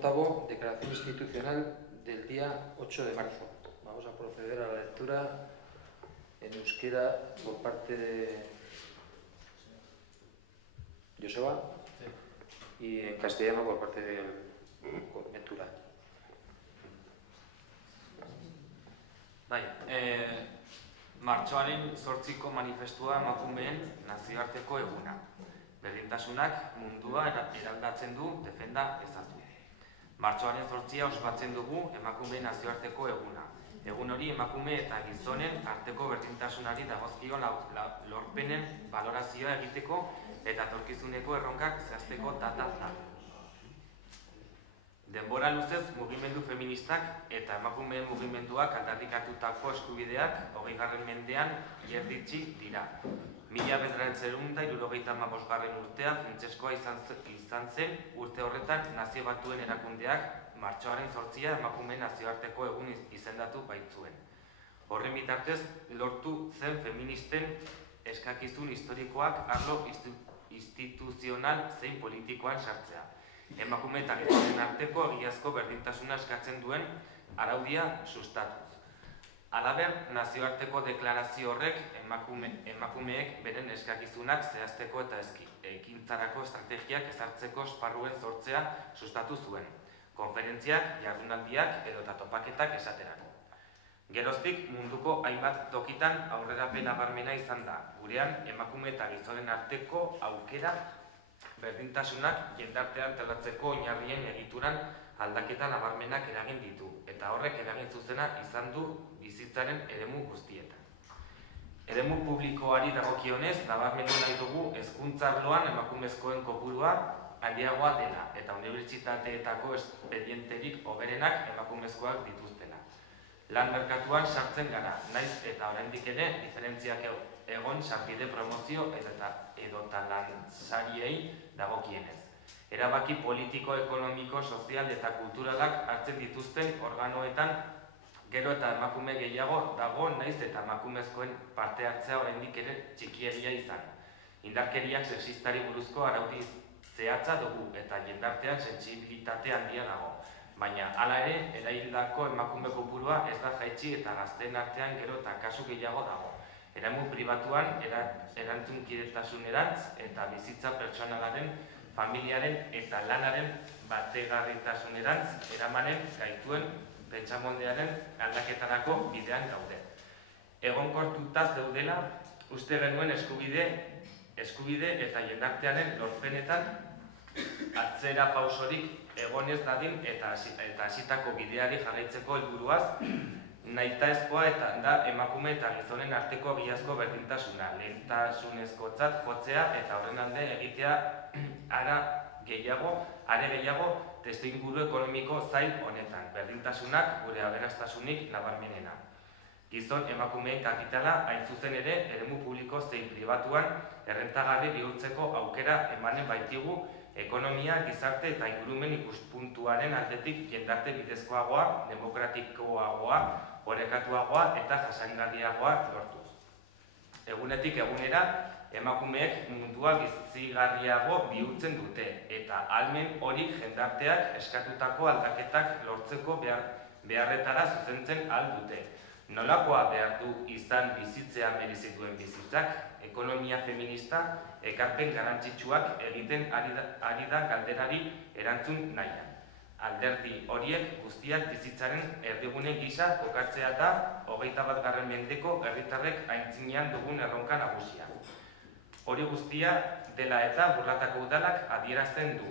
octavo, declaración institucional del día 8 de marzo. Vamos a proceder a la lectura en euskera por parte de Joseba y en castellano por parte de Ventura. Bai, martxoaren 8ko manifestua emakumeen nazioarteko eguna. Berdintasunak mundua eraldatzen du, defenda ezazu. Martxoaren 8a ospatzen dugu emakumeen nazioarteko eguna. Egun hori emakume eta gizonen arteko berdintasunari dagozkio lorpenen balorazioa egiteko eta etorkizuneko erronkak zehazteko data da. Denbora luzez mugimendu feministak eta emakumeen mugimenduak aldarrikatutako eskubideak 20. mendean erditsi dira. 1975 urtea funtsezkoa izan zen urte horretan Nazio Batuen erakundeak martxoaren 8a emakumeen nazioarteko egun izendatu baitzuen. Horren bitartez lortu zen feministen eskakizun historikoak arlo instituzional zein politikoan sartzea. Emakume eta gizonen arteko egiazko berdintasuna eskatzen duen araudia sustatuz. Halaber, nazioarteko deklarazio horrek emakumeek beren eskakizunak zehazteko eta ekintzarako estrategiak ezartzeko esparruen sortzea sustatu zuen. Konferentziak, jardunaldiak edota topaketak esaterako. Geroztik munduko hainbat tokitan aurrerapen nabarmena izan da. Gurean, emakume eta gizonen arteko aukera berdintasunak jendartean telatzeko oinarrien egituran aldaketa nabarmenak eragin ditu, eta horrek eragin zuzena izan du bizitzaren eremu guztietan. Eremu publikoari dagokionez, nabarmendu nahi dugu hezkuntza arloan emakumezkoen kopurua handiagoa dela, eta unibertsitateetako espedienterik hoberenak emakumezkoak dituztela. Lan merkatuan sartzen gara, naiz eta oraindik ere diferentziak egon sarbide promozio edota lantzariei dagokienez. Erabaki politiko, ekonomiko, sozial eta kulturalak hartzen dituzten organoetan gero eta emakume gehiago dago naiz eta emakumezkoen parte hartzea oraindik ere txikiegia izan. Indarkeriak sexistari buruzko araudi zehatza dugu eta jendartean sentsibilitate handia dago. Baina, hala ere, eraildako emakume kopurua ez da jaitsi eta gazteen artean gero eta kasu gehiago dago. Eremu pribatuan erantzunkidettasunerantz eta bizitza pertsonalaren, familiaren eta lanaren bategarritasunerantz eramanen gaituen pentsamondearen aldaketarako bidean gaude. Egonkortuta zeudela uste genuen eskubide eta jendartearen lorpenetan atzera pausorik egonez dadin eta hasitako bideari jarraitzeko helburuaz nahitaezkoa eta da emakume eta gizonen arteko egiazko berdintasuna, lehentasunezkotzat jotzea eta horren alde egitea are gehiago testuinguru ekonomiko zail honetan, berdintasunak gure aberastasunik nabarmenena. Gizon emakumeen kapitala hain zuzen ere eremu publiko zein pribatuan errentagarri bihurtzeko aukera emanen baitigu ekonomia, gizarte eta ingurumen ikuspuntuaren aldetik jendarte bidezkoagoa, demokratikoagoa, orekatuagoa eta jasangarriagoa lortuz. Egunetik egunera, emakumeek mundua bizigarriago bihurtzen dute eta ahalmen hori jendarteak eskatutako aldaketak lortzeko beharretara zuzentzen ahal dute. Nolakoa behar du izan bizitzea merezi duen bizitzak, ekonomia feminista ekarpen garrantzitsuak egiten ari da galderari erantzun nahian. Alderdi horiek guztiak bizitzaren erdigune gisa kokatzea da 21. mendeko herritarrek aintzinean dugun erronka nagusia. Hori guztia dela eta Burlatako udalak adierazten du.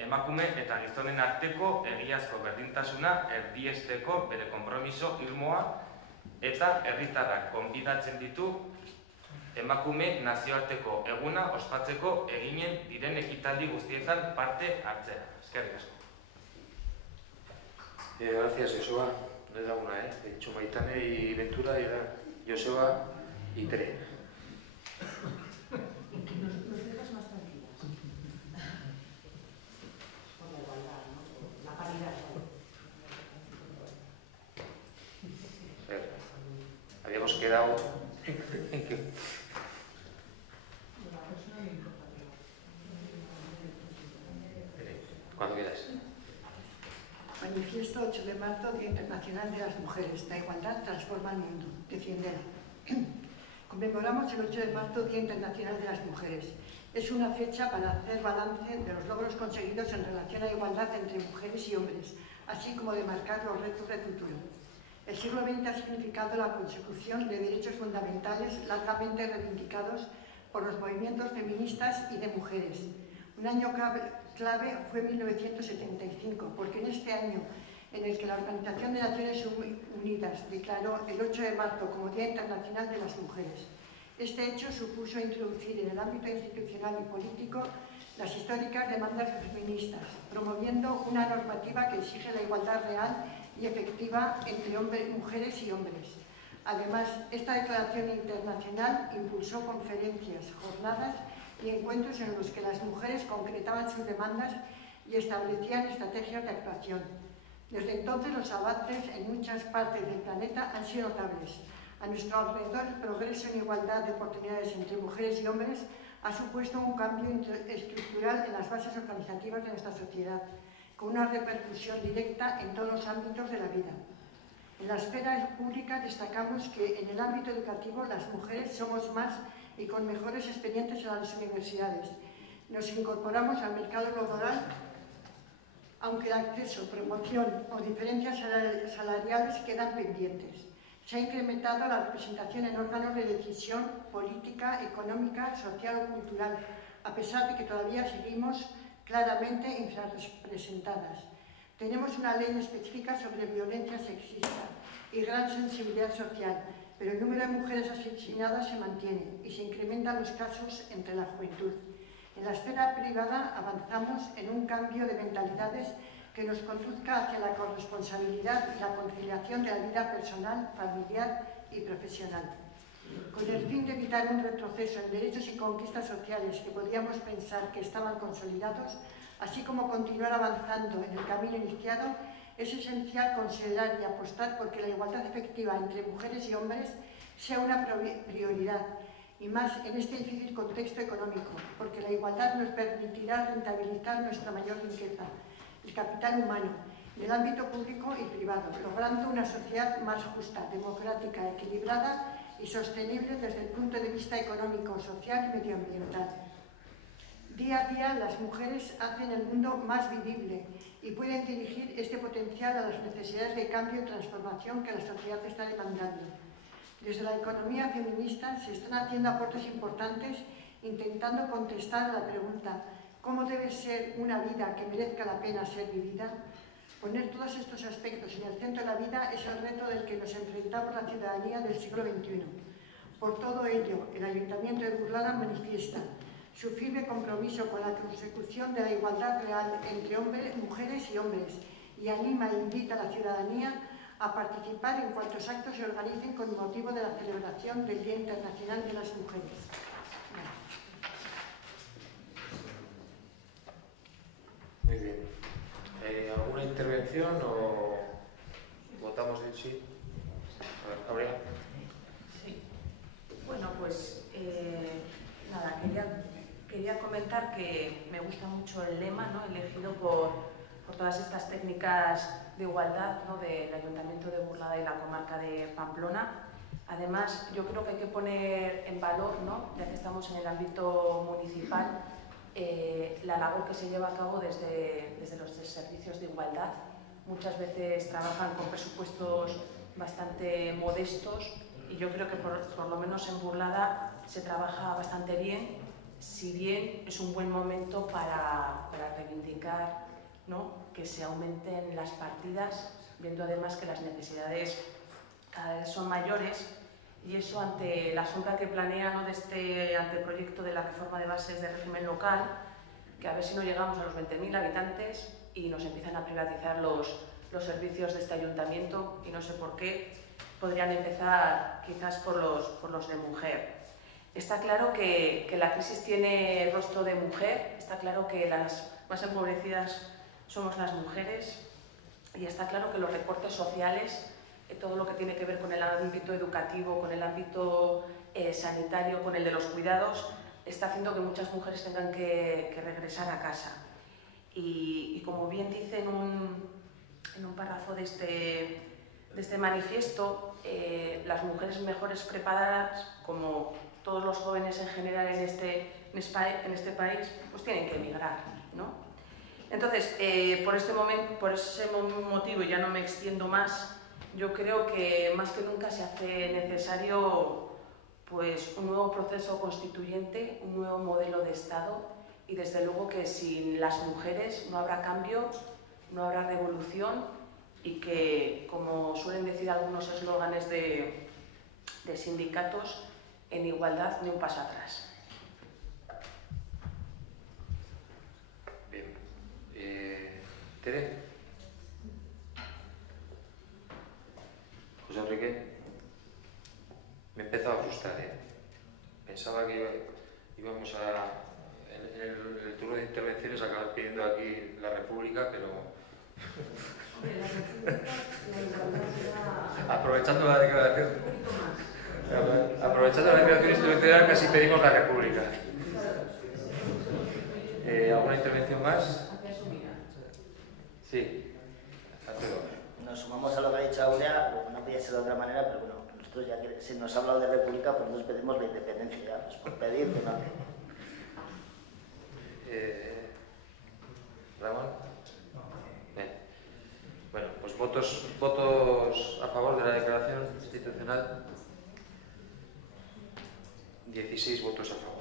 Emakume eta gizonen arteko egiazko berdintasuna erdiesteko bere konpromiso irmoa eta herritarrak gonbidatzen ditu emakume nazioarteko eguna ospatzeko eginen diren ekitaldi guztietan parte hartzea. Eskerrik asko. Gracias, Joseba. No era una, He dicho Maitane y Ventura y era Joseba y Tere. Nos dejas más tranquilas. Por la igualdad, ¿no? Por la paridad. Habíamos quedado en que... Cuando quieras. pasado 8 de marzo, Día Internacional de las Mujeres. La igualdad transforma el mundo. Defiéndela. Conmemoramos el 8 de marzo, Día Internacional de las Mujeres. Es una fecha para hacer balance de los logros conseguidos en relación a la igualdad entre mujeres y hombres, así como de marcar los retos del futuro. El siglo XX ha significado la consecución de derechos fundamentales largamente reivindicados por los movimientos feministas y de mujeres. Un año clave fue 1975, porque en este año en el que la Organización de Naciones Unidas declaró el 8 de marzo como Día Internacional de las Mujeres. Este hecho supuso introducir en el ámbito institucional y político las históricas demandas feministas, promoviendo una normativa que exige la igualdad real y efectiva entre mujeres y hombres. Además, esta declaración internacional impulsó conferencias, jornadas y encuentros en los que las mujeres concretaban sus demandas y establecían estrategias de actuación. Desde entonces, los avances en muchas partes del planeta han sido notables. A nuestro alrededor, el progreso en igualdad de oportunidades entre mujeres y hombres ha supuesto un cambio estructural en las bases organizativas de nuestra sociedad, con una repercusión directa en todos los ámbitos de la vida. En la esfera pública destacamos que en el ámbito educativo las mujeres somos más y con mejores expedientes en las universidades. Nos incorporamos al mercado laboral, aunque el acceso, promoción o diferencias salariales quedan pendientes. Se ha incrementado la representación en órganos de decisión política, económica, social o cultural, a pesar de que todavía seguimos claramente infrarrepresentadas. Tenemos una ley específica sobre violencia sexista y gran sensibilidad social, pero el número de mujeres asesinadas se mantiene y se incrementan los casos entre la juventud. En la esfera privada avanzamos en un cambio de mentalidades que nos conduzca hacia la corresponsabilidad y la conciliación de la vida personal, familiar y profesional. Con el fin de evitar un retroceso en derechos y conquistas sociales que podíamos pensar que estaban consolidados, así como continuar avanzando en el camino iniciado, es esencial considerar y apostar por que la igualdad efectiva entre mujeres y hombres sea una prioridad, y más en este difícil contexto económico, porque la igualdad nos permitirá rentabilizar nuestra mayor riqueza, el capital humano, en el ámbito público y privado, logrando una sociedad más justa, democrática, equilibrada y sostenible desde el punto de vista económico, social y medioambiental. Día a día las mujeres hacen el mundo más vivible y pueden dirigir este potencial a las necesidades de cambio y transformación que la sociedad está demandando. Desde la economía feminista se están haciendo aportes importantes intentando contestar a la pregunta ¿cómo debe ser una vida que merezca la pena ser vivida? Poner todos estos aspectos en el centro de la vida es el reto del que nos enfrentamos la ciudadanía del siglo XXI. Por todo ello, el Ayuntamiento de Burlada manifiesta su firme compromiso con la consecución de la igualdad real entre mujeres y hombres y anima e invita a la ciudadanía a participar en cuantos actos se organicen con motivo de la celebración del Día Internacional de las Mujeres. Muy bien. ¿Alguna intervención o votamos en sí? A ver, Gabriela. Sí. Bueno, pues nada, quería comentar que me gusta mucho el lema, ¿no?, elegido por todas estas técnicas de igualdad, ¿no?, del Ayuntamiento de Burlada y la comarca de Pamplona. Además, yo creo que hay que poner en valor, ¿no?, ya que estamos en el ámbito municipal, la labor que se lleva a cabo desde los servicios de igualdad. Muchas veces trabajan con presupuestos bastante modestos y yo creo que por lo menos en Burlada se trabaja bastante bien, si bien es un buen momento para reivindicar, ¿no?, que se aumenten las partidas, viendo además que las necesidades cada vez son mayores, y eso ante la sombra que planea, ¿no?, de este anteproyecto de la reforma de bases de régimen local, que a ver si no llegamos a los 20.000 habitantes y nos empiezan a privatizar los servicios de este ayuntamiento, y no sé por qué, podrían empezar quizás por los de mujer. Está claro que la crisis tiene rostro de mujer, está claro que las más empobrecidas somos las mujeres, y está claro que los recortes sociales, todo lo que tiene que ver con el ámbito educativo, con el ámbito sanitario, con el de los cuidados, está haciendo que muchas mujeres tengan que regresar a casa. Y como bien dice en en un párrafo de este manifiesto, las mujeres mejores preparadas, como todos los jóvenes en general en este país, pues tienen que emigrar, ¿no? Entonces, por ese motivo, ya no me extiendo más, yo creo que más que nunca se hace necesario pues, un nuevo proceso constituyente, un nuevo modelo de Estado, y desde luego que sin las mujeres no habrá cambio, no habrá revolución, y que, como suelen decir algunos eslóganes de sindicatos, en igualdad ni un paso atrás. Bien. Tere. José Enrique. Me he empezado a frustrar, ¿eh? Pensaba que íbamos a, en el turno de intervenciones, acabar pidiendo aquí la República, pero... Aprovechando la declaración institucional, casi pedimos la República. ¿Alguna intervención más? Sí. Nos sumamos a lo que ha dicho Aurea, no podía ser de otra manera, pero bueno, nosotros ya que se nos ha hablado de república, pues nosotros pedimos la independencia ya, pues por pedir que no. Ramón. Bien. Bueno, pues votos a favor de la declaración institucional. 16 votos a favor.